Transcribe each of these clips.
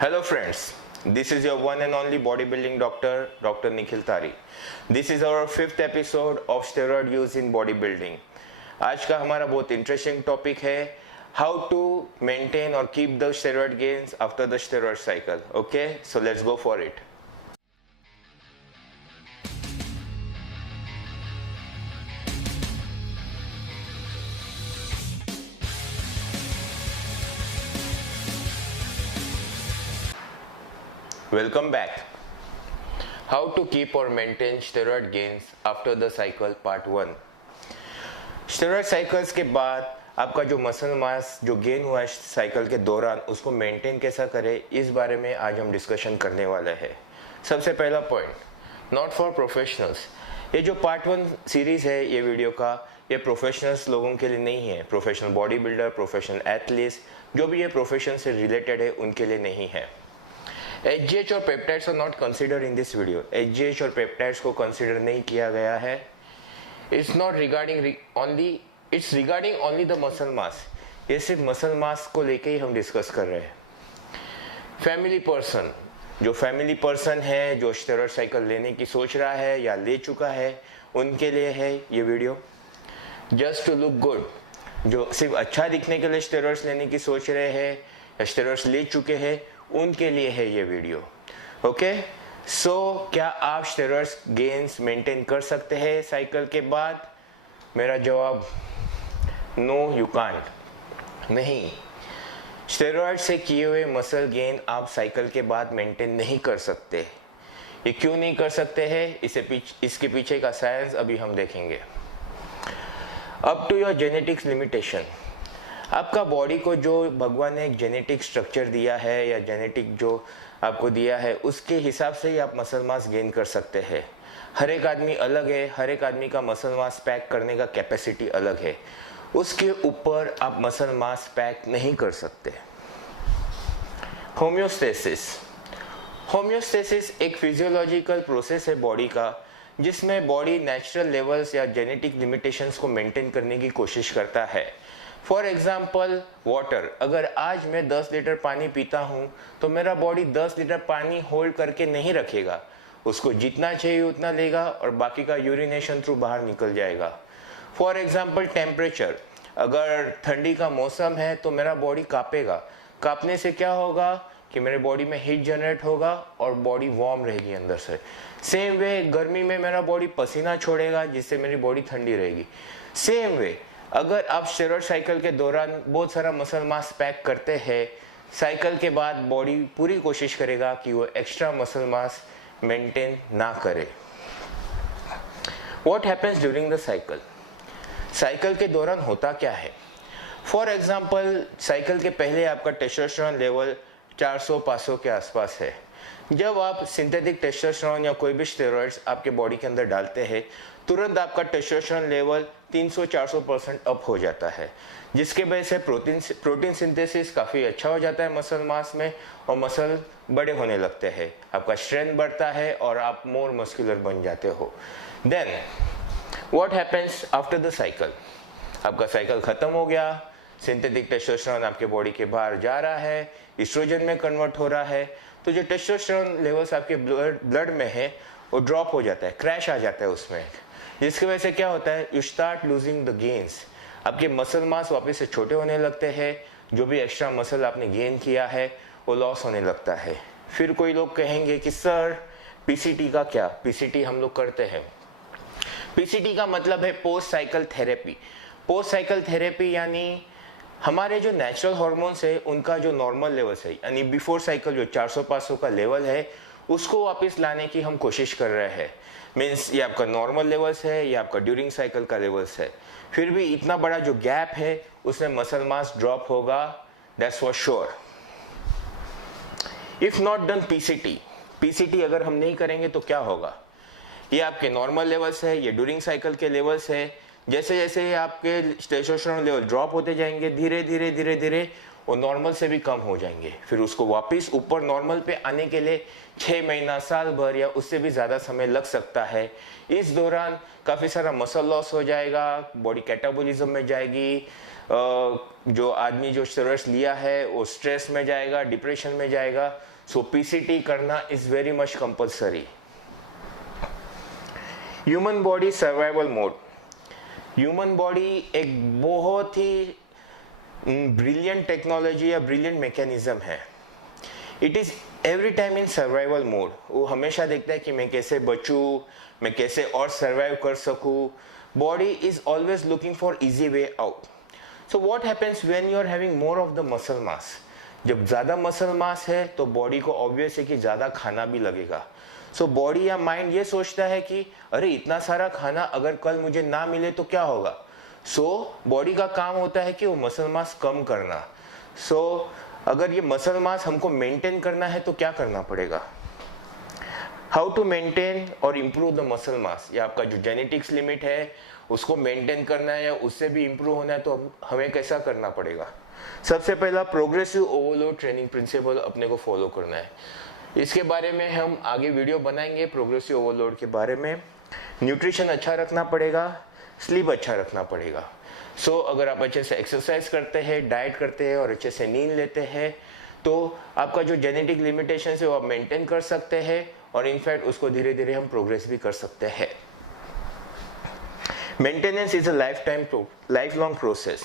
Hello friends, this is your one and only bodybuilding doctor, Dr. Nikhil Tari. This is our 5th episode of steroid use in bodybuilding. आज का हमारा बहुत interesting topic है how to maintain or keep the steroid gains after the steroid cycle. Okay, so let's go for it. Welcome back. How to keep or maintain steroid gains after the cycle part 1. Steroid cycles के बाद आपका जो muscle mass जो gain हुआ है cycle के दौरान उसको मेंटेन कैसा करें, इस बारे में आज हम डिस्कशन करने वाले हैं. सबसे पहला पॉइंट, नॉट फॉर प्रोफेशनल्स. ये जो पार्ट 1 सीरीज है ये वीडियो का, ये प्रोफेशनल्स लोगों के लिए नहीं है. Professional body builder, professional athletes, जो भी ये प्रोफेशन से रिलेटेड है उनके लिए नहीं है. HGH और peptides are not considered in this video. HGH और पेप्टाइड्स को कंसिडर नहीं किया गया है. It's not regarding only, it's regarding only the muscle mass. ये सिर्फ मसल मास को लेके ही हम डिस्कस कर रहे हैं. फैमिली पर्सन, जो फैमिली पर्सन है जो स्टेरॉयड साइकिल लेने की सोच रहा है या ले चुका है, उनके लिए है ये video. Just to look good, जो सिर्फ अच्छा दिखने के लिए स्टेरॉयड्स लेने की सोच रहे हैं या स्टेरॉयड्स ले चुके हैं, उनके लिए है ये वीडियो. ओके, सो क्या आप स्टेरॉयड्स गेन्स मेंटेन कर सकते हैं साइकिल के बाद? मेरा जवाब नो, यू कांट. नहीं, स्टेरॉयड से किए हुए मसल गेन आप साइकिल के बाद मेंटेन नहीं कर सकते. ये क्यों नहीं कर सकते हैं, इसके पीछे का साइंस अभी हम देखेंगे. Up to your genetics limitation. आपका बॉडी को जो भगवान ने एक जेनेटिक स्ट्रक्चर दिया है या जेनेटिक जो आपको दिया है उसके हिसाब से ही आप मसल मास गेन कर सकते हैं. हर एक आदमी अलग है, हर एक आदमी का मसल मास पैक करने का कैपेसिटी अलग है. उसके ऊपर आप मसल मास पैक नहीं कर सकते. होम्योस्टेसिस. होम्योस्टेसिस एक फिजियोलॉजिकल प्रोसेस है बॉडी का, जिसमें बॉडी नेचुरल लेवल्स या जेनेटिक लिमिटेशंस को मेंटेन करने की कोशिश करता है. फॉर एग्जाम्पल वाटर, अगर आज मैं 10 लीटर पानी पीता हूँ तो मेरा बॉडी 10 लीटर पानी होल्ड करके नहीं रखेगा. उसको जितना चाहिए उतना लेगा और बाकी का यूरिनेशन थ्रू बाहर निकल जाएगा. फॉर एग्जाम्पल टेम्परेचर, अगर ठंडी का मौसम है तो मेरा बॉडी कांपेगा. कांपने से क्या होगा कि मेरे बॉडी में हीट जनरेट होगा और बॉडी वार्म रहेगी अंदर से. सेम वे गर्मी में मेरा बॉडी पसीना छोड़ेगा जिससे मेरी बॉडी ठंडी रहेगी. सेम वे अगर आप स्टेरॉयड साइकिल के दौरान बहुत सारा मसल मास पैक करते हैं, साइकिल के बाद बॉडी पूरी कोशिश करेगा कि वो एक्स्ट्रा मसल मास मेंटेन ना करे. What happens during the cycle. Cycle के दौरान होता क्या है? फॉर एग्जांपल साइकिल के पहले आपका टेस्टोस्टेरोन लेवल 400-500 के आसपास है. जब आप सिंथेटिक टेस्टोस्टेरोन या कोई भी स्टेरॉइड्स आपके बॉडी के अंदर डालते हैं, तुरंत आपका टेस्टोस्टेरोन लेवल 300-400% अप हो जाता है, जिसके वजह से प्रोटीन सिंथेसिस काफ़ी अच्छा हो जाता है मसल मास में और मसल बड़े होने लगते हैं. आपका स्ट्रेंथ बढ़ता है और आप मोर मस्कुलर बन जाते हो. Then what happens after the cycle. आपका साइकिल खत्म हो गया, सिंथेटिक टेस्टोस्टेरोन आपके बॉडी के बाहर जा रहा है, एस्ट्रोजन में कन्वर्ट हो रहा है, तो जो टेस्टोस्टेरोन लेवल्स आपके ब्लड में है वो ड्रॉप हो जाता है, क्रैश आ जाता है उसमें, जिसकी वजह से क्या होता है, you start losing the gains. आपके मसल मास वापस से छोटे होने लगते हैं, जो भी एक्स्ट्रा मसल आपने गेन किया है वो लॉस होने लगता है. फिर कोई लोग कहेंगे कि सर पीसीटी का क्या? पीसीटी हम लोग करते हैं. पीसीटी का मतलब है post cycle therapy. Post cycle therapy यानी हमारे जो नेचुरल हार्मोन्स है उनका जो नॉर्मल लेवल है, यानी बिफोर साइकिल जो 400-500 का लेवल है उसको वापस लाने की हम कोशिश कर रहे हैं. मीन्स ये आपका नॉर्मल लेवल्स है, ये आपका ड्यूरिंग साइकिल का लेवल्स है. फिर भी इतना बड़ा जो गैप है उसमें मसल मास ड्रॉप होगा, that's for sure. If not done PCT अगर हम नहीं करेंगे तो क्या होगा? ये आपके नॉर्मल लेवल्स है, ये ड्यूरिंग साइकिल के लेवल्स है. जैसे जैसे आपके टेस्टोस्टेरोन लेवल ड्रॉप होते जाएंगे, धीरे धीरे धीरे धीरे वो नॉर्मल से भी कम हो जाएंगे। फिर उसको वापस ऊपर नॉर्मल पे आने के लिए 6 महीना, साल भर या उससे भी ज़्यादा समय लग सकता है। इस दौरान काफ़ी सारा मसल लॉस हो जाएगा, बॉडी कैटाबॉलिज्म में जाएगी, जो आदमी जो स्टेरॉइड्स लिया है वो स्ट्रेस में जाएगा, डिप्रेशन में जाएगा। सो पीसीटी करना is very much compulsory. Human body survival mode. Human body एक बहुत ही ब्रिलियंट टेक्नोलॉजी या ब्रिलियंट मैकेनिज्म है। It is every time in survival mode. वो हमेशा देखता है कि मैं कैसे बचूँ, मैं कैसे और सर्वाइव कर सकूँ। Body is always looking for easy way out. So what happens when you are having more of the muscle mass. जब ज़्यादा मसल मास है तो बॉडी को ऑब्वियस है कि ज़्यादा खाना भी लगेगा। सो बॉडी या माइंड ये सोचता है कि अरे इतना सारा खाना अगर कल मुझे ना मिले तो क्या होगा। सो बॉडी का काम होता है कि वो मसल मास कम करना। सो अगर ये मसल मास हमको मेंटेन करना है तो क्या करना पड़ेगा। हाउ टू मेंटेन और इम्प्रूव द मसल मास। या आपका जो जेनेटिक्स लिमिट है उसको मेंटेन करना है या उससे भी इम्प्रूव होना है तो हमें कैसा करना पड़ेगा। सबसे पहला प्रोग्रेसिव ओवरलोड ट्रेनिंग प्रिंसिपल अपने को फॉलो करना है। इसके बारे में हम आगे वीडियो बनाएंगे प्रोग्रेसिव ओवरलोड के बारे में। न्यूट्रिशन अच्छा रखना पड़ेगा, स्लीप अच्छा रखना पड़ेगा। सो अगर आप अच्छे से एक्सरसाइज करते हैं, डाइट करते हैं और अच्छे से नींद लेते हैं तो आपका जो जेनेटिक लिमिटेशन है वो आप मेंटेन कर सकते हैं और इनफैक्ट उसको धीरे धीरे हम प्रोग्रेस भी कर सकते हैं। Maintenance is a lifelong process.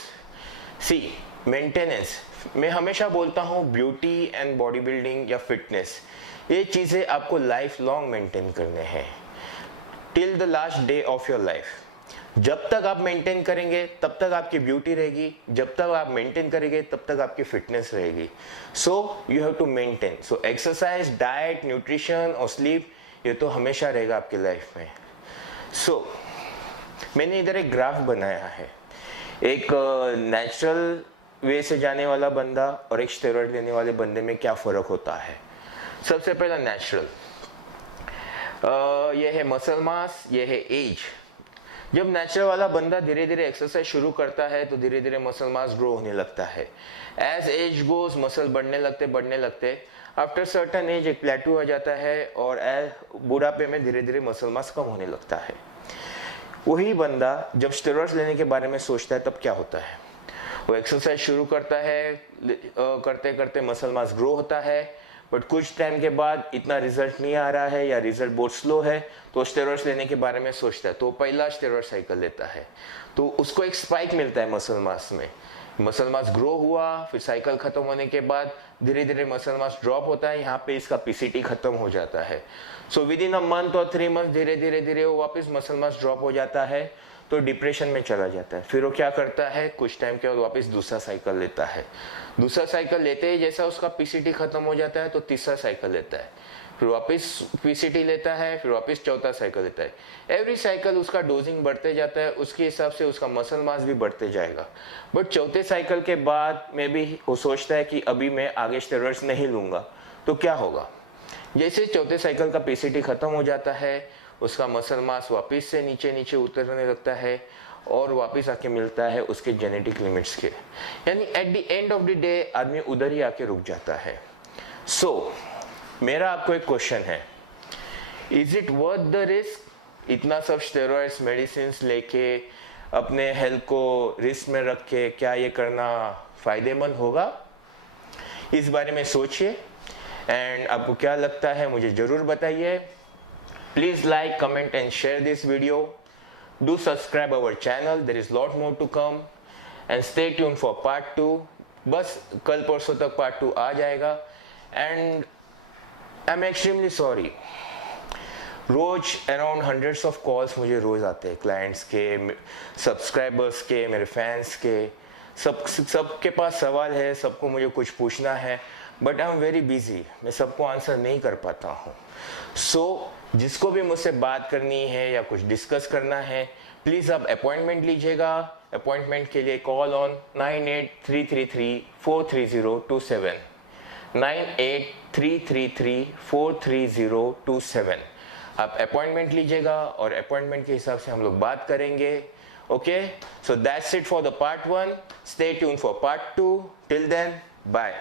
See maintenance, मैं हमेशा बोलता हूँ ब्यूटी एंड बॉडी बिल्डिंग या फिटनेस, ये चीज़ें आपको लाइफ लॉन्ग मेंटेन करने हैं till the last day of your life. जब तक आप मेंटेन करेंगे तब तक आपकी ब्यूटी रहेगी, जब तक आप मेंटेन करेंगे तब तक आपकी फिटनेस रहेगी। So you have to maintain. So exercise, diet, nutrition और स्लीप ये तो हमेशा रहेगा आपकी लाइफ में। सो मैंने इधर एक ग्राफ बनाया है। एक नेचुरल वे से जाने वाला बंदा और एक स्टेरॉइड लेने वाले बंदे में क्या फ़र्क होता है। सबसे पहला नेचुरल, ये है मसल मास, ये है एज। जब नेचुरल वाला बंदा धीरे धीरे एक्सरसाइज शुरू करता है तो धीरे धीरे मसल मास ग्रो होने लगता है। एज एज गोज मसल बढ़ने लगते आफ्टर सर्टन एज एक प्लेटू आ जाता है और बुढ़ापे में धीरे धीरे मसल मास कम होने लगता है। वही बंदा जब स्टेरॉइड्स लेने के बारे में सोचता है तब क्या होता है, वो एक्सरसाइज शुरू करता है, करते करते मसल मास ग्रो होता है, बट कुछ टाइम के बाद इतना रिजल्ट नहीं आ रहा है या रिजल्ट बहुत स्लो है तो स्टेरॉइड्स लेने के बारे में सोचता है। तो पहला स्टेरॉइड साइकिल लेता है तो उसको एक स्पाइक मिलता है मसल मास में। मसल मास ग्रो हुआ, फिर साइकिल खत्म होने के बाद धीरे धीरे मसल मास ड्रॉप होता है, यहाँ पे इसका पीसीटी खत्म हो जाता है। So with in a month और 3 मंथ धीरे धीरे वो वापस मसल मास ड्रॉप हो जाता है तो डिप्रेशन में चला जाता है। फिर वो क्या करता है, कुछ टाइम के बाद वापस दूसरा साइकिल लेता है। दूसरा साइकिल लेते ही जैसा उसका पीसीटी खत्म हो जाता है तो तीसरा साइकिल लेता है, फिर वापस पीसीटी लेता है, फिर वापस चौथा साइकिल लेता है। एवरी साइकिल उसका डोजिंग बढ़ते जाता है, उसके हिसाब से उसका मसल मास भी बढ़ते जाएगा। बट चौथे साइकिल के बाद में भी वो सोचता है कि अभी मैं आगे स्टेरॉइड्स नहीं लूंगा तो क्या होगा। जैसे चौथे साइकिल का पीसीटी खत्म हो जाता है उसका मसल मास वापस से नीचे नीचे उतरने लगता है और वापस आके मिलता है उसके जेनेटिक लिमिट्स के, यानी at the end of the day आदमी उधर ही आके रुक जाता है। सो मेरा आपको एक क्वेश्चन है, is it worth the risk. इतना सब स्टेरॉइड्स मेडिसिन लेके अपने हेल्थ को रिस्क में रख के क्या ये करना फायदेमंद होगा। इस बारे में सोचिए एंड आपको क्या लगता है मुझे जरूर बताइए। Please like, comment and share this video. Do subscribe our channel, there is lot more to come and stay tuned for part 2। बस कल परसों तक part 2 आ जाएगा and I'm extremely sorry। रोज अराउंड हंड्रेड्स ऑफ कॉल्स मुझे रोज आते हैं, क्लाइंट्स के, सब्सक्राइबर्स के, मेरे फैंस के, सबके पास सवाल है, सबको मुझे कुछ पूछना है, but I am very busy, मैं सबको आंसर नहीं कर पाता हूँ। सो जिसको भी मुझसे बात करनी है या कुछ डिस्कस करना है प्लीज़ आप अपॉइंटमेंट लीजिएगा। अपॉइंटमेंट के लिए कॉल ऑन 9833343027 9833343027। आप अपॉइंटमेंट लीजिएगा और अपॉइंटमेंट के हिसाब से हम लोग बात करेंगे Okay, so that's it for the part 1. Stay tuned for part 2. Till then, bye.